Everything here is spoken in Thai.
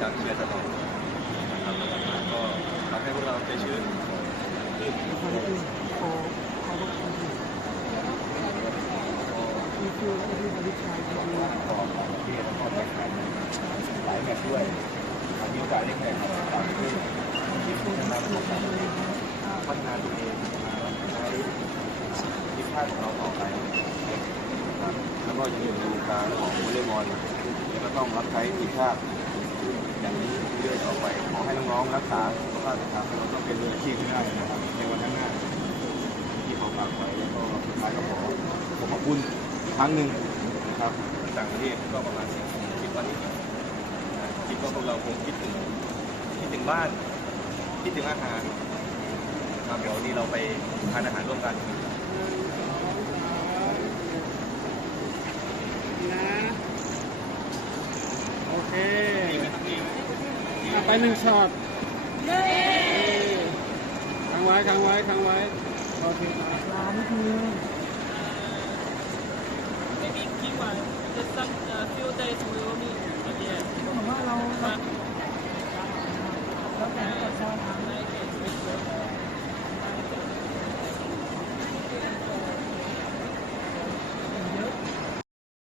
จากเชียร์ตลอดนะครับก็ทำให้พวกเราใจชื้นขึ้น Thank you for all of you. We feel everybody try to do ต่อของประเทศแล้วก็แข่งขันหลายแมตช์ด้วยมีโอกาสได้แข่งขันต่างประเทศที่พัฒนาตัวเองพัฒนาตัวเองใช้ทีมชาติของเราต่อไปแล้วก็ยังอยู่ในวงการของวอลเลย์บอลแล้วก็ต้องรับใช้ทีมชาติ อย่างนี้เรื่อยต่อไปขอให้น้องๆรักษาสุขภาพนะครับเราต้องเป็นมืออาชีพที่ได้นะครับในวันข้างหน้าที่เขาฝากไว้แล้วก็สุดท้ายก็ขอขอบคุณครั้งหนึ่งนะครับต่างประเทศก็ประมาณสิบสิบวันนี้คิดว่าพวกเราคงคิดถึงคิดถึงบ้านคิดถึงอาหารครับเดี๋ยวนี้เราไปทานอาหารร่วมกัน นะโอเคอะ ไปหนึ่งช็อตเย้ค้างไว้ค้างไว้ค้างไว้โอเคครับลานิดนึง Maybe Q1, just some uh, few days we will meet again. ผมว่าเราเรา But เราแต่งกับชาวทาง I